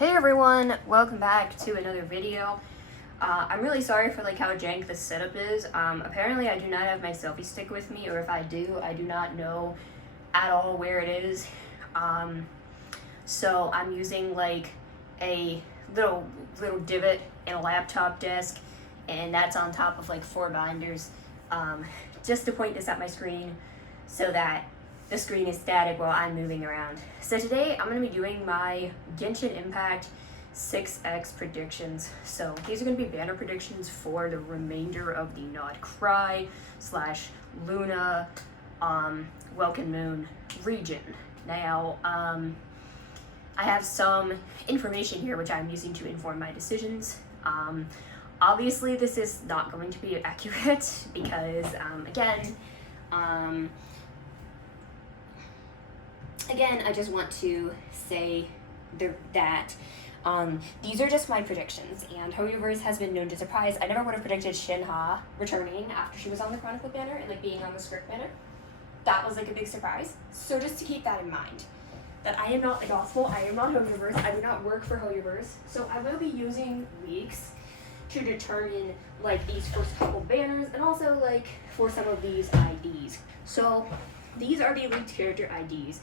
Hey everyone, welcome back to another video. I'm really sorry for how jank this setup is. Apparently I do not have my selfie stick with me, or if I do not know at all where it is. So I'm using a little divot in a laptop desk, and that's on top of 4 binders, just to point this at my screen so that the screen is static while I'm moving around. So today I'm going to be doing my Genshin Impact 6x predictions. So these are going to be banner predictions for the remainder of the Nod Cry / Luna Welkin Moon region. Now, I have some information here which I'm using to inform my decisions. Obviously this is not going to be accurate because, Again, I just want to say that these are just my predictions, and Hoyoverse has been known to surprise. I never would have predicted Shinha returning after she was on the Chronicle banner and being on the script banner. That was a big surprise. So just to keep that in mind, that I am not the gospel, I am not Hoyoverse, I do not work for Hoyoverse, so I will be using leaks to determine these first couple banners, and also for some of these IDs. So these are the leaked character IDs.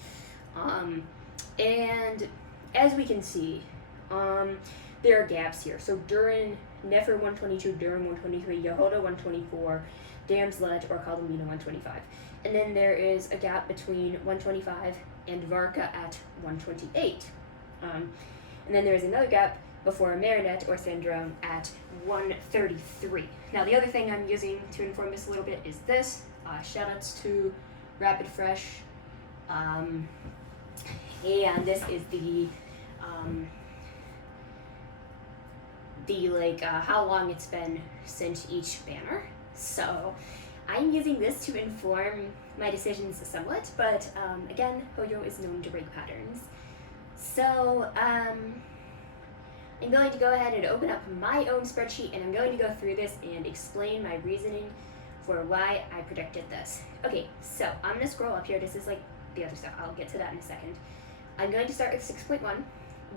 And as we can see, there are gaps here. So Durin, Nefer 122, Durin 123, Yehoda 124, Damslet or Kalamina 125. And then there is a gap between 125 and Varka at 128. And then there is another gap before Marinette or Syndrome at 133. Now the other thing I'm using to inform this a little bit is this. Shoutouts to Rapid Fresh. And this is the how long it's been since each banner. So I'm using this to inform my decisions somewhat, but again, Hoyo is known to break patterns. So I'm going to go ahead and open up my own spreadsheet, and I'm going to go through this and explain my reasoning for why I predicted this. Okay, so I'm going to scroll up here. This is the other stuff. I'll get to that in a second. I'm going to start with 6.1,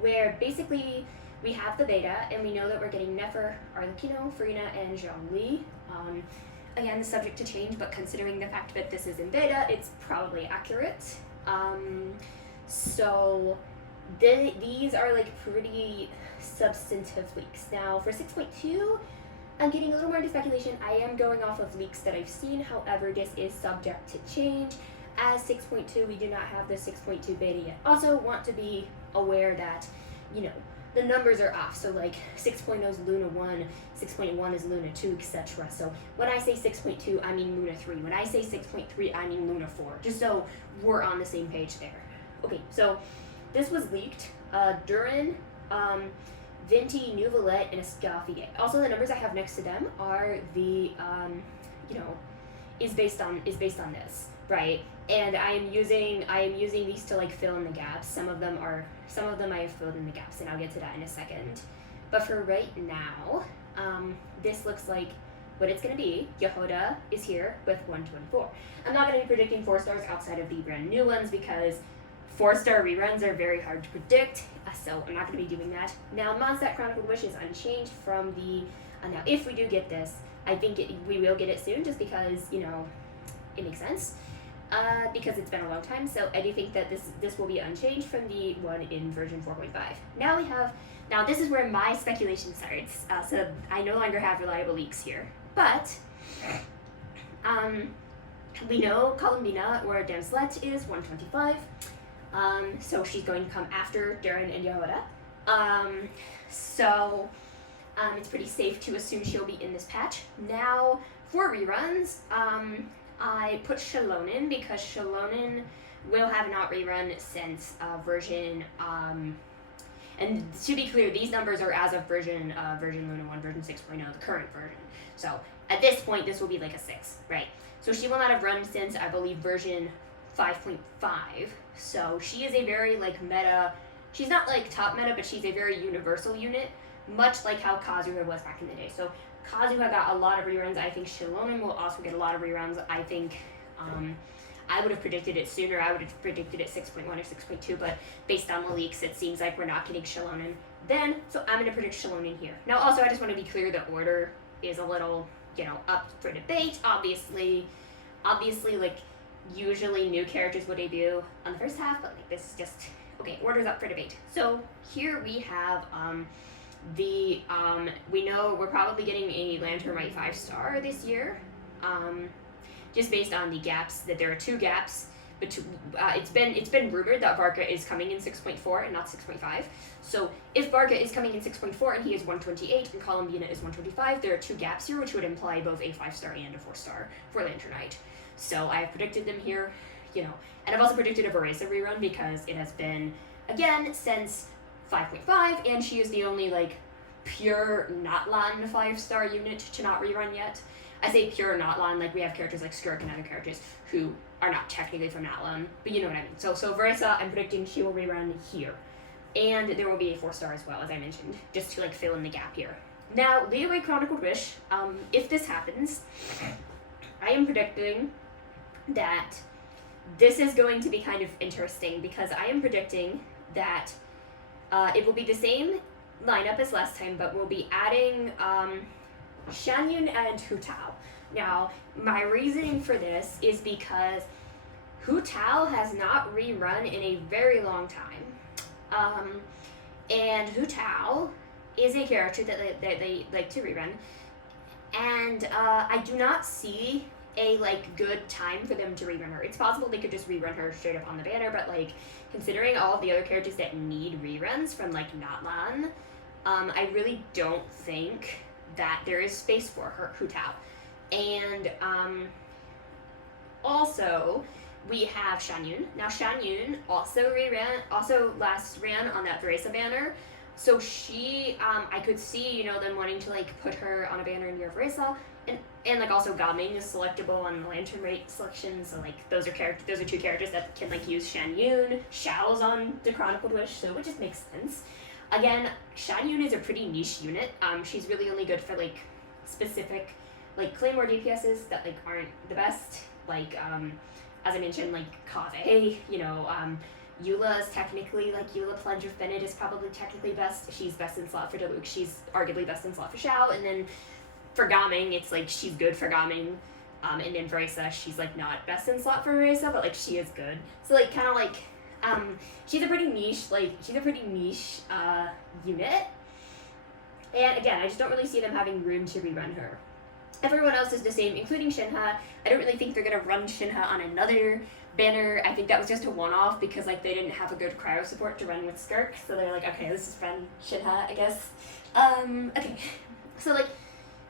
where basically we have the beta, and we know that we're getting Nefer, Arlecchino, Farina, and Zhongli. Again, subject to change, but considering the fact that this is in beta, it's probably accurate. So these are pretty substantive leaks. Now for 6.2, I'm getting a little more into speculation. I am going off of leaks that I've seen, however, this is subject to change. As 6.2, we do not have the 6.2 beta yet. Also want to be aware that, the numbers are off. So 6.0 is Luna 1, 6.1 is Luna 2, etc. So when I say 6.2, I mean Luna 3. When I say 6.3, I mean Luna 4. Just so we're on the same page there. Okay, so this was leaked during Venti, Nouvelette, and Escoffier. Also, the numbers I have next to them are the, is based on this. Right, and I am using these to fill in the gaps. Some of them I have filled in the gaps, and I'll get to that in a second. But for right now, this looks like what it's going to be. Yehoda is here with 124. I'm not going to be predicting 4 stars outside of the brand new ones because 4-star reruns are very hard to predict, so I'm not going to be doing that. Now, Mondstadt Chronicle Wish is unchanged from the. Now, if we do get this, I think we will get it soon, just because it makes sense. Because it's been a long time, so I do think that this will be unchanged from the one in version 4.5. Now this is where my speculation starts, so I no longer have reliable leaks here. But, we know Columbina or Damslet is 125, so she's going to come after Durin and Yehoda. So it's pretty safe to assume she'll be in this patch. Now, for reruns, I put Shalonin because Shalonin will have not rerun since version, and to be clear, these numbers are as of version Luna 1, version 6.0, the current version. So at this point, this will be a 6, right? So she will not have run since, I believe, version 5.5. So she is a very meta, she's not top meta, but she's a very universal unit, much like how Kazuha was back in the day. So Kazuha got a lot of reruns. I think Shalonin will also get a lot of reruns. I think I would have predicted it sooner. I would have predicted it 6.1 or 6.2, but based on the leaks, it seems like we're not getting Shallonen then, so I'm going to predict Shallonen here. Now, also, I just want to be clear, the order is a little, up for debate. Obviously, like, usually new characters will debut on the first half, but, like, this is just, okay, order's up for debate. So, here we have, we know we're probably getting a Lantern Rite 5-star this year, just based on the gaps, that there are 2 gaps. It's been rumored that Varka is coming in 6.4 and not 6.5. So if Varka is coming in 6.4 and he is 128 and Columbina is 125, there are 2 gaps here, which would imply both a 5-star and a 4-star for Lantern Knight. So I have predicted them here, and I've also predicted a Varesa rerun because it has been, again, since 5.5, and she is the only, like, pure not-Lan 5-star unit to not rerun yet. I say pure not-Lan, like, we have characters like Skirk and other characters who are not technically from not-Lan, but you know what I mean. So Varesa, I'm predicting she will rerun here. And there will be a 4-star as well, as I mentioned, just to, like, fill in the gap here. Now, Leeway Chronicled Wish, if this happens, I am predicting that this is going to be kind of interesting, because I am predicting that it will be the same lineup as last time, but we'll be adding Shanyun and Hu Tao. Now, my reasoning for this is because Hu Tao has not rerun in a very long time. And Hu Tao is a character that they like to rerun. And I do not see a, like, good time for them to rerun her. It's possible they could just rerun her straight up on the banner, but, like, considering all of the other characters that need reruns from, like, not-Lan, I really don't think that there is space for her, Hu Tao. And also, we have Shanyun. Now, Shanyun also last ran on that Varesa banner. So she, I could see, them wanting to, like, put her on a banner near Varesa. And like, also Gaming is selectable on the Lantern Rate selection. So, like, those are 2 characters that can, like, use Shanyun. Xiao's on the Chronicled Wish, so it just makes sense. Again, Shanyun is a pretty niche unit. She's really only good for, like, specific, like, Claymore DPSs that, like, aren't the best. Like, as I mentioned, like, Kave, Eula is technically, like, Eula Plunge of Bennett is probably technically best. She's best in slot for Diluc. She's arguably best in slot for Xiao. And then for Gaming, it's, like, she's good for Gaming. And then Varesa, she's, like, not best in slot for Varesa, but, like, she is good. So, like, kind of, like, she's a pretty niche, unit. And again, I just don't really see them having room to rerun her. Everyone else is the same, including Shinha. I don't really think they're going to run Shinha on another banner. I think that was just a one-off because, like, they didn't have a good cryo support to run with Skirk. So they're like, okay, let's just run Shinha, I guess. Okay.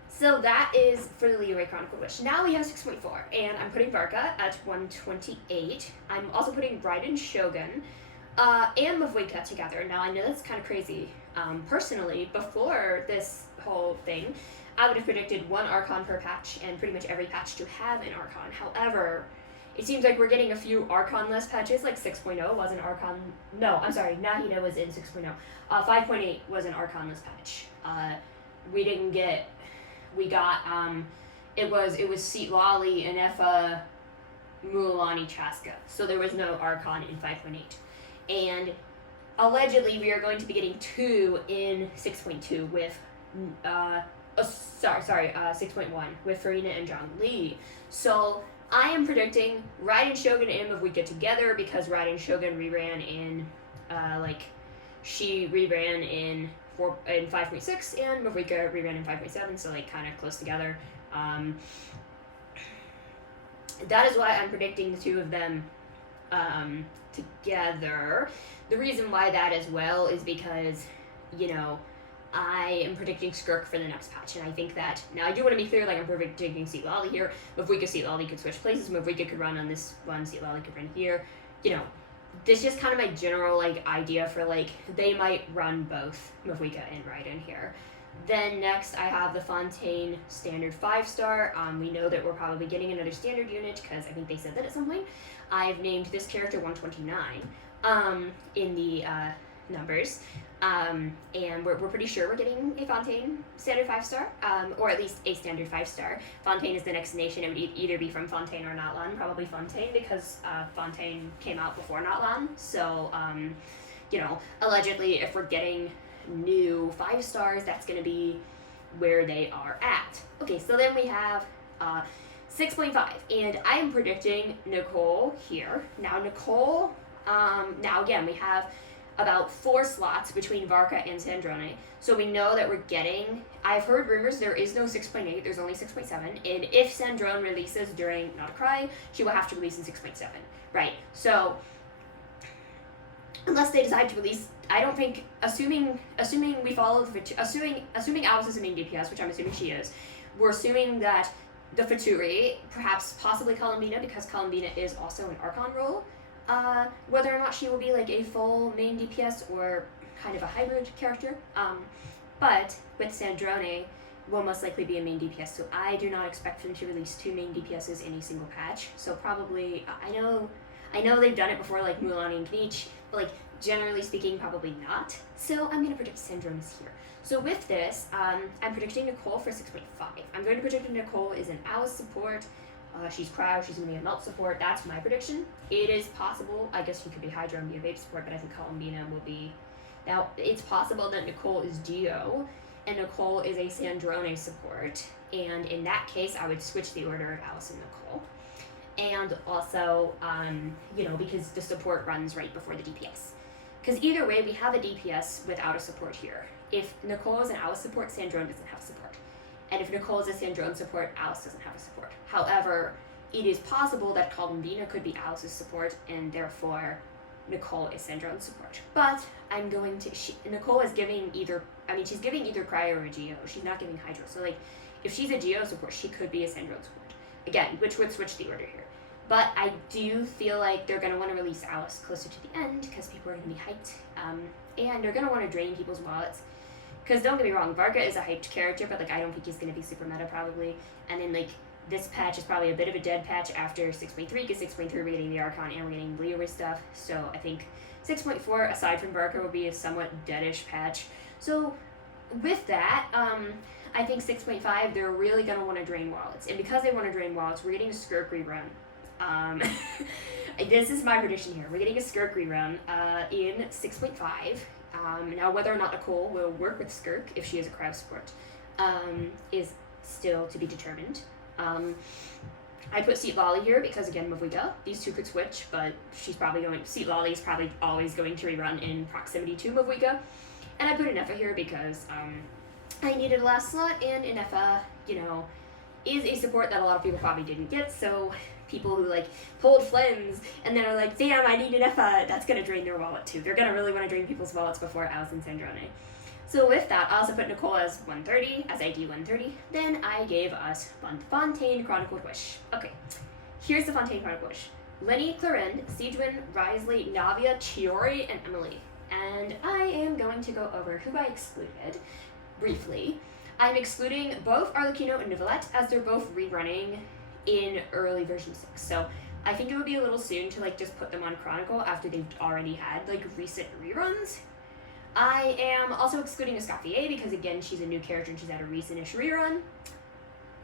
So that is for the Leeway Chronicled Wish. Now we have 6.4, and I'm putting Varka at 128. I'm also putting Raiden Shogun and Mavwika together. Now, I know that's kind of crazy. Personally, before this whole thing, I would have predicted 1 Archon per patch and pretty much every patch to have an Archon. However, it seems like we're getting a few Archon-less patches, like 6.0 was an Archon... No, I'm sorry, Nahina was in 6.0. 5.8 was an Archon-less patch. We got, it was Seat Lolly and Effa Mulalani Chaska. So there was no Archon in 5.8. And allegedly we are going to be getting 2 in 6.2 with, 6.1 with Farina and Zhang Li. So I am predicting Raiden Shogun and Mavwika together because Raiden Shogun reran in, she reran in 5.6 and Mavwika reran in 5.7, so, like, kind of close together. That is why I'm predicting the 2 of them together. The reason why that as well is because, I am predicting Skirk for the next patch, and I think that, now I do want to be clear, like, I'm predicting Seat Lolly here. Mavwika, Seat Lolly could switch places. Mavwika could run on this one, Seat Lolly could run here. This is just kind of my general, like, idea for, like, they might run both Mavwika and Raiden here. Then next I have the Fontaine standard 5-star. We know that we're probably getting another standard unit because I think they said that at some point. I've named this character 129 in the numbers. And we're pretty sure we're getting a Fontaine standard 5-star, or at least a standard 5-star. Fontaine is the next nation. It would either be from Fontaine or Natlan, probably Fontaine, because Fontaine came out before Natlan. So, allegedly, if we're getting new 5-stars, that's going to be where they are at. Okay, so then we have 6.5, and I'm predicting Nicole here. Now, Nicole, now again, we have about 4 slots between Varka and Sandrone. So we know that we're getting, I've heard rumors there is no 6.8, there's only 6.7, and if Sandrone releases during Not a Cry, she will have to release in 6.7, right? So, unless they decide to release, I don't think, assuming we follow assuming Alice is a main DPS, which I'm assuming she is, we're assuming that the Faturi, perhaps possibly Columbina, because Columbina is also an Archon role, whether or not she will be like a full main DPS or kind of a hybrid character. But with Sandrone, will most likely be a main DPS, so I do not expect them to release 2 main DPSs in a single patch. So probably, I know they've done it before, like Mulan and Kniech, but like generally speaking, probably not. So I'm gonna predict Sandrone is here. So with this, I'm predicting Nicole for 6.5. I'm going to predict Nicole is an Alice support. She's Crowd, she's going to be a Melt support. That's my prediction. It is possible, I guess she could be Hydra and be a Vape support, but I think Columbina will be... Now, it's possible that Nicole is Geo, and Nicole is a Sandrone support, and in that case, I would switch the order of Alice and Nicole. And also, because the support runs right before the DPS. Because either way, we have a DPS without a support here. If Nicole is an Alice support, Sandrone doesn't have support. And if Nicole is a Sandrone support, Alice doesn't have a support. However, it is possible that Columbina could be Alice's support, and therefore Nicole is Sandrone's support. But I'm going to... Nicole is giving either... she's giving either Cryo or a Geo. She's not giving Hydro. So, if she's a Geo support, she could be a Sandrone support. Again, which would switch the order here. But I do feel like they're going to want to release Alice closer to the end, because people are going to be hyped. And they're going to want to drain people's wallets. Because don't get me wrong, Varka is a hyped character, but I don't think he's going to be super meta probably. And then this patch is probably a bit of a dead patch after 6.3, because 6.3 we're getting the Archon and we're getting Leeway stuff. So I think 6.4, aside from Varka, will be a somewhat deadish patch. So with that, I think 6.5, they're really going to want to drain wallets. And because they want to drain wallets, we're getting a Skirk rerun. This is my prediction here. We're getting a Skirk rerun in 6.5. Now, whether or not Nicole will work with Skirk, if she is a crowd support, is still to be determined. I put Seat Lolly here because, again, Mavuika. These two could switch, but Seat Lolly is probably always going to rerun in proximity to Mavuika. And I put Inefa here because I needed a last slot, and Inefa, is a support that a lot of people probably didn't get, so people who pulled Flens and then are like, damn, I need an Inefa, that's gonna drain their wallet too. They're gonna really want to drain people's wallets before Alice and Sandrone. So with that, I also put Nicole as 130, as ID 130. Then I gave us Fontaine Chronicled Wish. Okay, here's the Fontaine Chronicled Wish. Lenny, Clarend, Siegwin, Risley, Navia, Chiori, and Emily. And I am going to go over who I excluded briefly. I'm excluding both Arlecchino and Nicolette as they're both rerunning in early version 6. So I think it would be a little soon to just put them on Chronicle after they've already had recent reruns. I am also excluding Escoffier because, again, she's a new character and she's had a recent-ish rerun.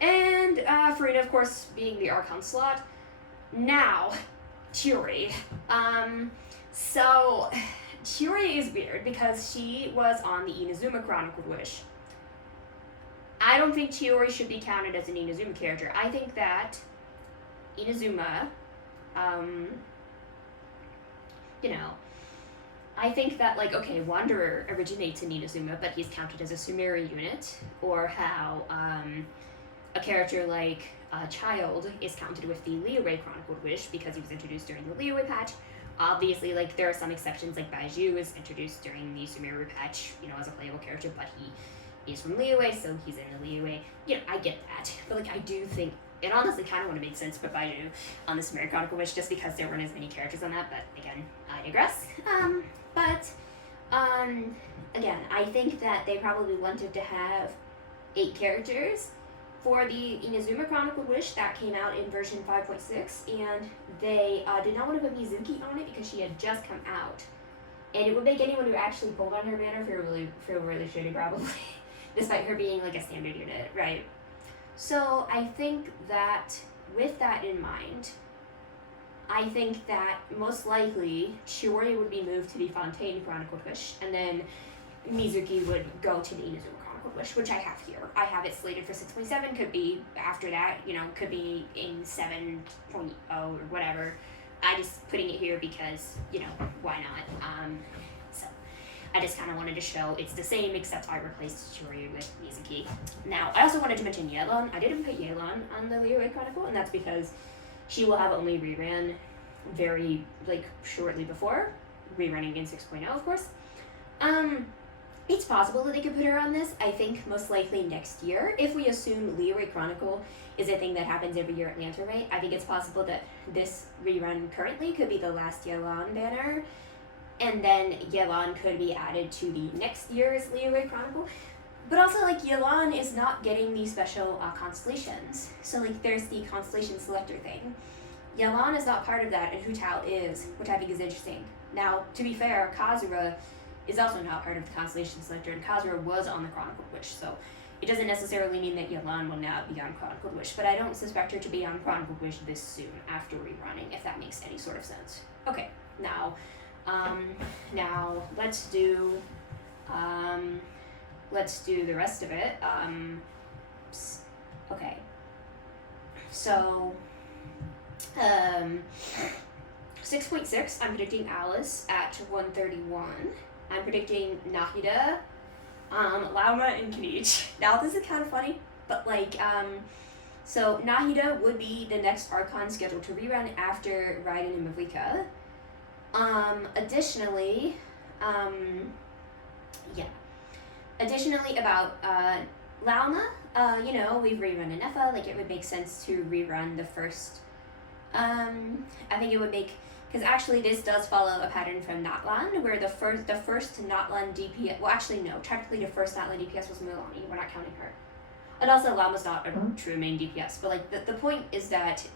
And Farina, of course, being the Archon slot. Now, Chiori. So Chiori is weird because she was on the Inazuma Chronicled Wish. I don't think Chiori should be counted as an Inazuma character. I think that Inazuma, I think that, Wanderer originates in Inazuma, but he's counted as a Sumeri unit, or how a character like Child is counted with the Leeway Chronicled Wish because he was introduced during the Leeway patch. Obviously, there are some exceptions, Baiju is introduced during the Sumeri patch, as a playable character, but he's from Leeway, so he's in the Leeway. I get that. But, I do think, it honestly kind of would have made sense to put Baiju on the Sumeri Chronicle Wish just because there weren't as many characters on that, but, again, I digress. Again, I think that they probably wanted to have 8 characters for the Inazuma Chronicle Wish that came out in version 5.6, and they did not want to put Mizuki on it because she had just come out. And it would make anyone who actually pulled on her banner feel really shitty, probably, despite her being like a standard unit, right? So I think that with that in mind, I think that most likely Shiori would be moved to the Fontaine Chronicled Wish, and then Mizuki would go to the Inazuma Chronicled Wish, which I have here. I have it slated for 6.7, could be after that, could be in 7.0 or whatever. I'm just putting it here because, why not? So I just kind of wanted to show it's the same, except I replaced Shiori with Mizuki. Now, I also wanted to mention Yelan. I didn't put Yelan on the Leeway Chronicle, and that's because she will have only reran very, shortly before, rerunning in 6.0, of course. It's possible that they could put her on this. I think most likely next year, if we assume Leeway Chronicle is a thing that happens every year at Lantern Rate. I think it's possible that this rerun currently could be the last Yelan banner, and then Yelan could be added to the next year's Leeway Chronicle. But also, Yelan is not getting these special constellations. So, there's the constellation selector thing. Yelan is not part of that, and Hu Tao is, which I think is interesting. Now, to be fair, Kazura is also not part of the constellation selector, and Kazura was on the Chronicled Wish, so it doesn't necessarily mean that Yelan will now be on Chronicled Wish, but I don't suspect her to be on Chronicled Wish this soon after rerunning, if that makes any sort of sense. Okay, now let's do the rest of it. Okay, so 6.6, I'm predicting Alice at 131. I'm predicting Nahida, Lauma, and Kinich. Now, this is kind of funny, but so Nahida would be the next Archon scheduled to rerun after Raiden and Mavika. Additionally about Lauma, we've rerun an Efa, it would make sense to rerun the first, I think it would make, because actually this does follow a pattern from Natlan, where the first Natlan DPS, well actually no, technically the first Natlan DPS was Milani, we're not counting her. And also Lauma's not a true main DPS, but the point is that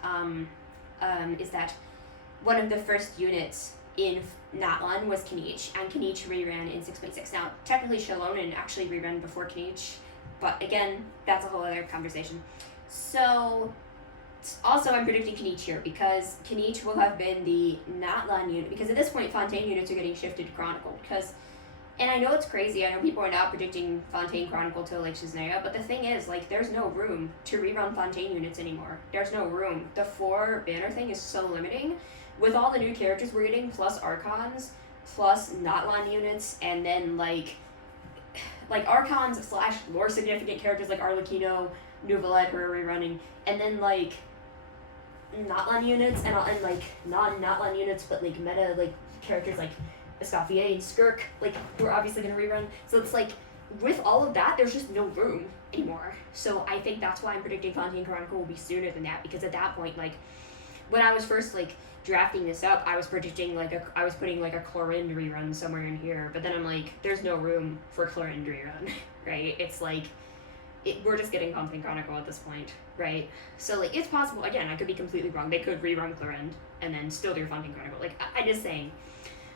one of the first units in Natlan was Kinich, and Kinich reran in 6.6. Now, technically Shalonen actually reran before Kinich, but again, that's a whole other conversation. So, also I'm predicting Kinich here, because Kinich will have been the Natlan unit, because at this point Fontaine units are getting shifted to Chronicle, and I know it's crazy, I know people are now predicting Fontaine Chronicle to Shizneya, but the thing is, there's no room to rerun Fontaine units anymore. There's no room. The 4 banner thing is so limiting. With all the new characters we're getting, plus Archons, plus Natlan units, and then Archons / more significant characters like Arlecchino, Nuvalet who are rerunning, and then Natlan units and non-Natlan units, but meta characters like Escoffier and Skirk, who are obviously gonna rerun. So it's with all of that, there's just no room anymore. So I think that's why I'm predicting Fontaine Chronicle will be sooner than that, because at that point, when I was first drafting this up, I was predicting I was putting a Chlorind rerun somewhere in here, but then I'm there's no room for Chlorind rerun, right? It's we're just getting Fontaine Chronicle at this point, right? So it's possible, again, I could be completely wrong, they could rerun Chlorind and then still do Fontaine Chronicle, I'm just saying.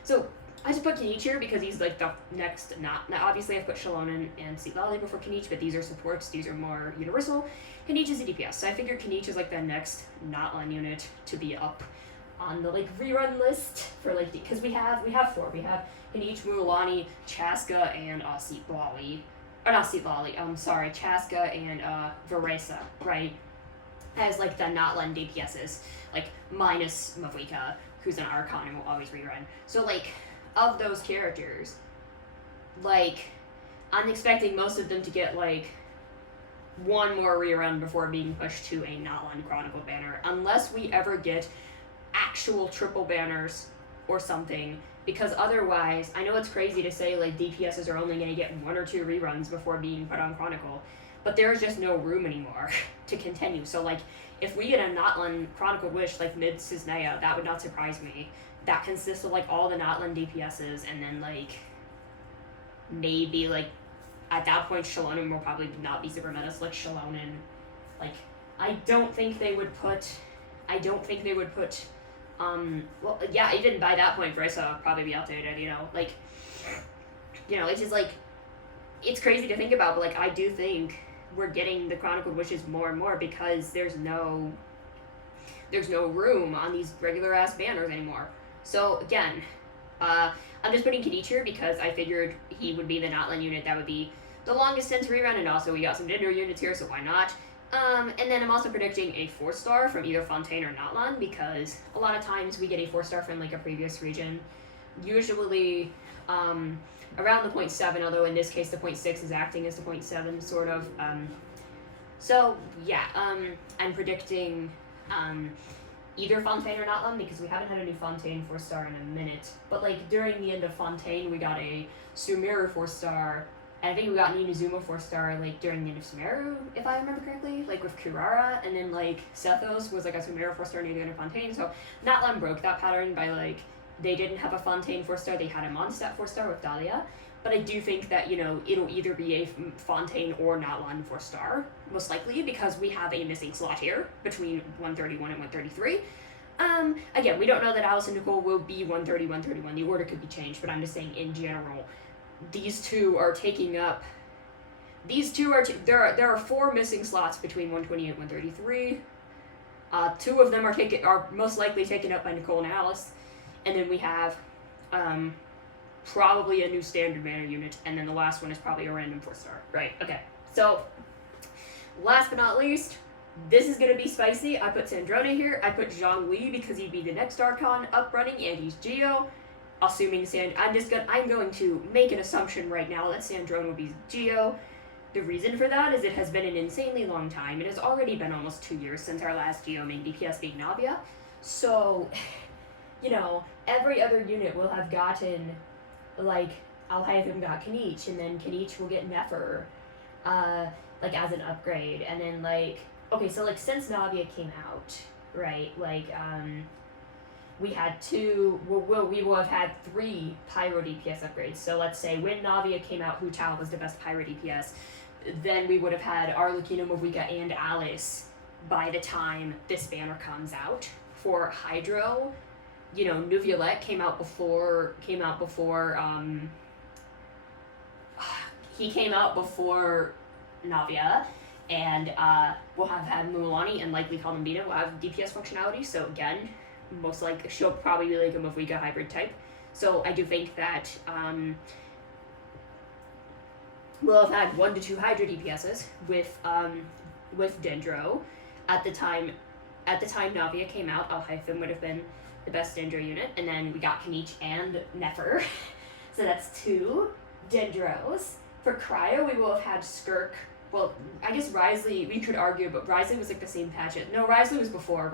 So I just put Kinich here because he's the next, now obviously I've put Shalonen and Seatlali before Kinich, but these are supports, these are more universal. Kinich is a DPS, so I figured Kinich is the next Natlan unit to be up on the rerun list for because we have 4. We have Kinich, Mualani, Chaska, and Seatlali. Or not Seatlali, Chaska and Varesa, right? As the Natlan DPSs, minus Mavika, who's an Archon and will always rerun. So of those characters, I'm expecting most of them to get one more rerun before being pushed to a Natlan Chronicle banner, unless we ever get actual triple banners or something, because otherwise, I know it's crazy to say DPSs are only going to get 1 or 2 reruns before being put on Chronicle, but there's just no room anymore to continue. So if we get a Natlan Chronicle Wish mid Cisnea, that would not surprise me. That consists of all the Natlan DPSs, and then maybe at that point Shalonen will probably not be super meta, so Shalonen, I don't think they would put Well, yeah, even by that point, Vrisa would probably be outdated, like, it's just, like, it's crazy to think about, but, like, I do think we're getting the Chronicled Wishes more and more because there's no room on these regular-ass banners anymore. So, again, I'm just putting Kadich here because I figured he would be the Notland unit that would be the longest since rerun, and also we got some Dendro units here, so why not? And then I'm also predicting a 4-star from either Fontaine or Notland, because a lot of times we get a 4-star from, like, a previous region. Usually, around the 0.7, although in this case the 0.6 is acting as the 0.7, sort of. So, yeah, I'm predicting, either Fontaine or Notland, because we haven't had a new Fontaine 4-star in a minute. But, like, during the end of Fontaine, we got a Sumeru 4-star, and I think we got an Inazuma 4-star, like, during the end of Sumeru, if I remember correctly, like, with Kurara, and then, like, Sethos was, like, a Sumeru 4-star near the end of Fontaine, so Notland broke that pattern by, like, they didn't have a Fontaine 4-star, they had a Mondstadt 4-star with Dahlia, but I do think that, it'll either be a Fontaine or Notland 4-star, most likely, because we have a missing slot here between 131 and 133. Again, we don't know that Alice and Nicole will be 130, 131. The order could be changed, but I'm just saying in general, these two are taking up. There are 4 missing slots between 120 and 133. 2 of them are most likely taken up by Nicole and Alice, and then we have probably a new standard banner unit, and then the last one is probably a random 4-star. Right? Okay. So, last but not least, this is gonna be spicy. I put Sandrone here. I put Zhongli because he'd be the next Archon up running, and he's Geo. Assuming I'm going to make an assumption right now that Sandrone will be Geo. The reason for that is it has been an insanely long time. It has already been almost 2 years since our last Geo main DPS being Navia. So, every other unit will have gotten, like, Alhaitham got Kanich, and then Kanich will get Nefer, like, as an upgrade. And then, like, okay, so, like, since Navia came out, right, like, we had 2, we will have had 3 Pyro DPS upgrades. So let's say when Navia came out, Hu Tao was the best Pyro DPS. Then we would have had Arlecchino, Movica, and Alice by the time this banner comes out. For Hydro, Nuviolette came out before, he came out before Navia, and we'll have had Mualani and likely Columbina will have DPS functionality, so again, most likely she'll probably be like a Movica hybrid type. So I do think that we'll have had 1 to 2 Hydra DPSs with Dendro. At the time Navia came out, Alhaitham would have been the best Dendro unit, and then we got Kanich and Nefer. So that's 2 Dendros. For Cryo, we will have had Skirk. Well, I guess Wriothesley, we could argue, but Wriothesley was like the same patch. No, Wriothesley was before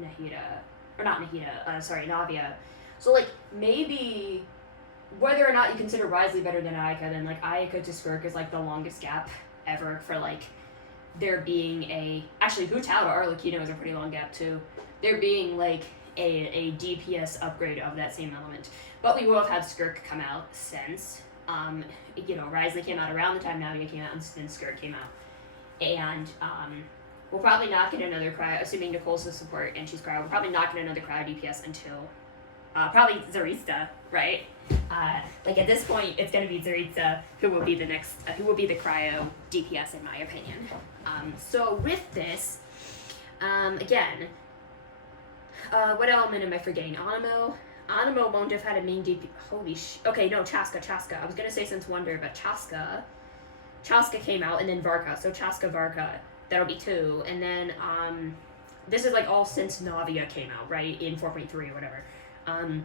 Nahida. Or not Nahida, sorry, Navia. So, like, maybe, whether or not you consider Wriothesley better than Ayaka, then, like, Ayaka to Skirk is, like, the longest gap ever for, like, there being actually, Hu Tao to Arlecchino is a pretty long gap, too. There being, like, a DPS upgrade of that same element. But we will have had Skirk come out since. Wriothesley came out around the time Navia came out, and then Skirk came out. And, we'll probably not get another cryo, assuming Nicole's the support and she's cryo, we'll probably not get another cryo DPS until, probably Zarista, right? Like, at this point, it's gonna be Zarista who will be the cryo DPS, in my opinion. So with this, again, what element am I forgetting? Animo won't have had a main DP. Okay, no, Chaska. I was gonna say since Wonder, but Chaska came out, and then Varka. So Chaska, Varka, that'll be 2. And then this is like all since Navia came out, right? In 4.3 or whatever. I'm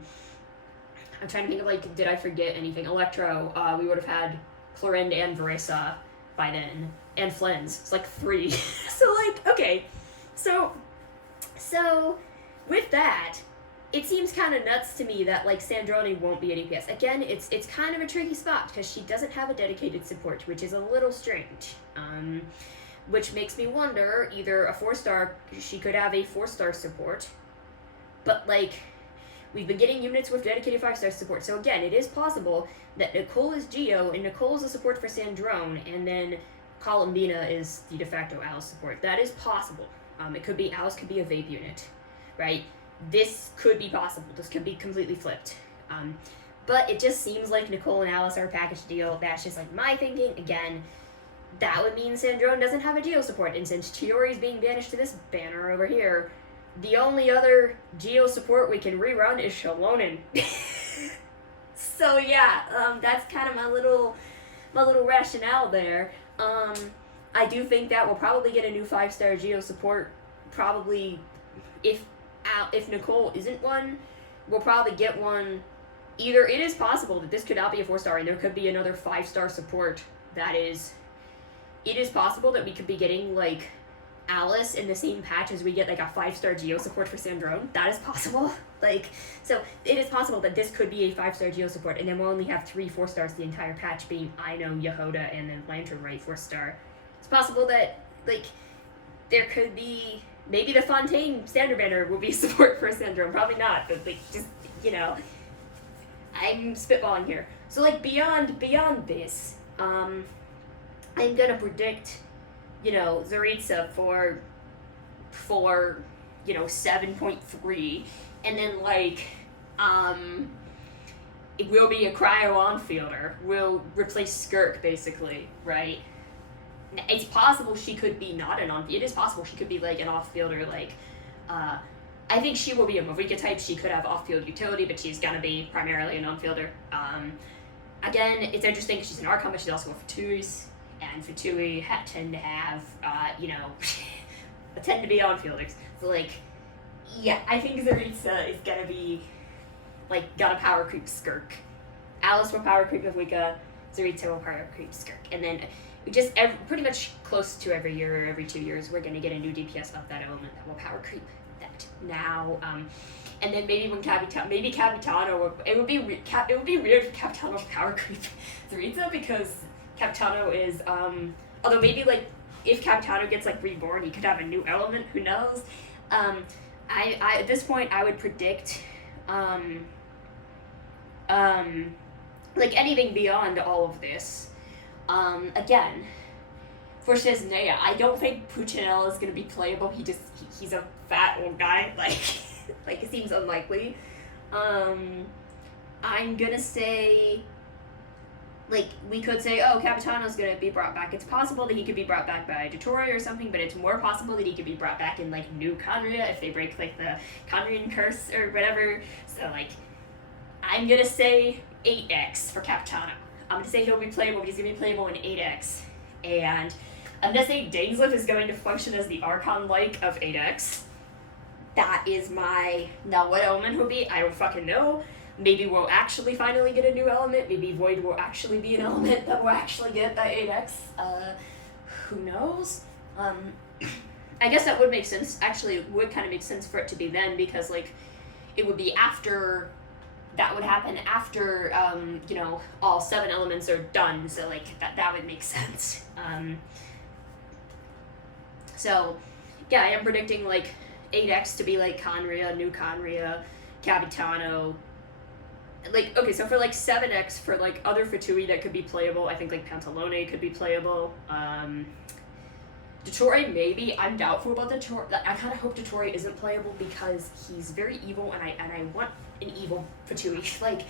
trying to think of, like, did I forget anything? Electro, we would have had Clorinde and Veresa by then, and Flens. It's like 3. So, like, okay. So with that, it seems kind of nuts to me that, like, Sandrone won't be a DPS. Again, it's kind of a tricky spot because she doesn't have a dedicated support, which is a little strange. Which makes me wonder, either a 4-star, she could have a 4-star support, but, like, we've been getting units with dedicated 5-star support. So again, it is possible that Nicole is Geo, and Nicole is a support for Sandrone, and then Columbina is the de facto Alice support. That is possible. It could be, Alice could be a vape unit. right? This could be possible. This could be completely flipped. But it just seems like Nicole and Alice are a package deal. That's just like my thinking. Again, that would mean Sandrone doesn't have a geo support, and since Chiori's being banished to this banner over here, the only other geo support we can rerun is Shalonen. So yeah, that's kind of my little rationale there. I do think that we'll probably get a new 5-star geo support. Probably, if Nicole isn't one, we'll probably get one. Either it is possible that this could not be a 4-star and there could be another 5-star support. That is, it is possible that we could be getting like Alice in the same patch as we get like a 5-star geo support for Sandrone. That is possible. Like, so it is possible that this could be a 5-star geo support, and then we'll only have 3 4-stars the entire patch, being Ino, Yehoda, and then Lantern Right 4-star. It's possible that like there could be maybe the Fontaine standard banner will be support for Sandrone. Probably not, but like just I'm spitballing here. So like beyond this, I'm gonna predict, Zaritza for 7.3, and then like it will be a cryo on-fielder. Will replace Skirk basically, right? It's possible she could be not an on. It is possible she could be like an off-fielder. Like, I think she will be a Movika type. She could have off-field utility, but she's gonna be primarily an on-fielder. Again, it's interesting because she's an Archon, but she's also a Fatuis, and Fatui tend to have, tend to be on-fielders. So like, yeah, I think Zaritza is gonna be like gonna power creep Skirk. Alice will power creep Movika. Zaritza will power creep Skirk, and then just pretty much close to every year or every 2 years, we're gonna get a new DPS of that element that will power creep that now. And then maybe when Capitano, it would be weird if Capitano power creep Zaritza, because Capitano is although maybe like if Capitano gets like reborn, he could have a new element. Who knows? I at this point I would predict like anything beyond all of this. Again, for Shiznea, I don't think Puccinella is gonna be playable. He's a fat old guy. Like it seems unlikely. I'm gonna say, like, we could say, oh, Capitano's gonna be brought back. It's possible that he could be brought back by Dottore or something, but it's more possible that he could be brought back in like new Conria if they break like the Conrian curse or whatever. So like, I'm gonna say 8x for Capitano. I'm gonna say he'll be playable, but he's gonna be playable in 8x. And I'm gonna say Dainsleif is going to function as the Archon-like of 8x. That is my... Now, what element will be? I don't fucking know. Maybe we'll actually finally get a new element. Maybe Void will actually be an element that we'll actually get that 8x. Who knows? I guess that would make sense. Actually, it would kind of make sense for it to be then, because, like, it would be after... That would happen after, all 7 elements are done, so, like, that would make sense. So, yeah, I am predicting, like, 8x to be, like, Conria, new Conria, Capitano. Like, okay, so for, like, 7x, for, like, other Fatui that could be playable, I think, like, Pantalone could be playable. Dottore, maybe. I'm doubtful about Dottore. I kind of hope Dottore isn't playable because he's very evil, and I want an evil Fatui. Like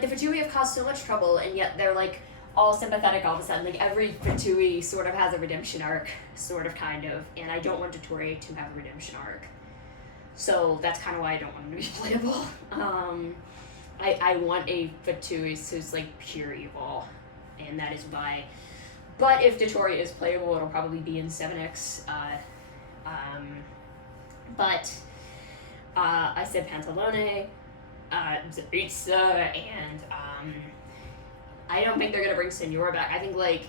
the Fatui have caused so much trouble, and yet they're like all sympathetic all of a sudden. Like every Fatui sort of has a redemption arc, sort of, kind of, and I don't want Dottore to have a redemption arc. So that's kind of why I don't want him to be playable. I want a Fatui who's like pure evil, and that is why. But if Dottore is playable, it'll probably be in 7x. But I said Pantalone, Zaritza, and I don't think they're gonna bring Senora back. I think like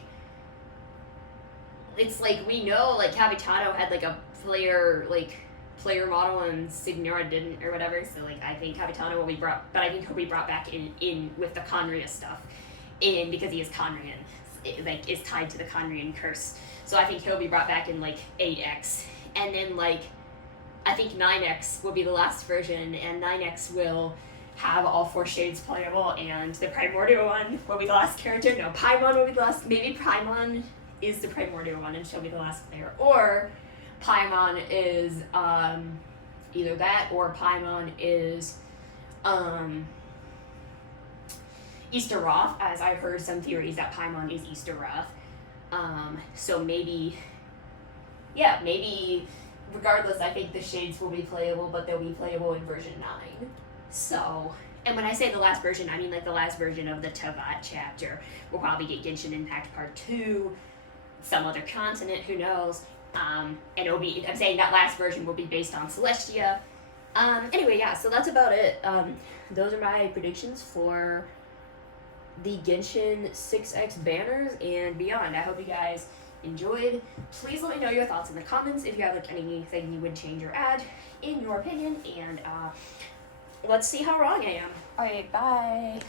it's like we know like Capitano had like a player model and Signora didn't or whatever. So like I think Capitano will be brought, but I think he'll be brought back in with the Conria stuff, because he is Conrian. Like is tied to the Conrian curse. So I think he'll be brought back in like 8x, and then like I think 9x will be the last version, and 9x will have all 4 shades playable, and the Primordial one will be the last character. No, Paimon will be the last. Maybe Paimon is the Primordial one and she'll be the last player, or Paimon is Either that or Paimon is Easteroth, as I've heard some theories that Paimon is Easteroth. So maybe, regardless, I think the Shades will be playable, but they'll be playable in version 9. So, and when I say the last version, I mean like the last version of the Tevat chapter. We'll probably get Genshin Impact Part 2, some other continent, who knows. And it'll be, I'm saying that last version will be based on Celestia. Anyway, yeah, so that's about it. Those are my predictions for the Genshin 6X banners and beyond. I hope you guys enjoyed. Please let me know your thoughts in the comments if you have like anything you would change or add in your opinion, and let's see how wrong I am. Alright, bye.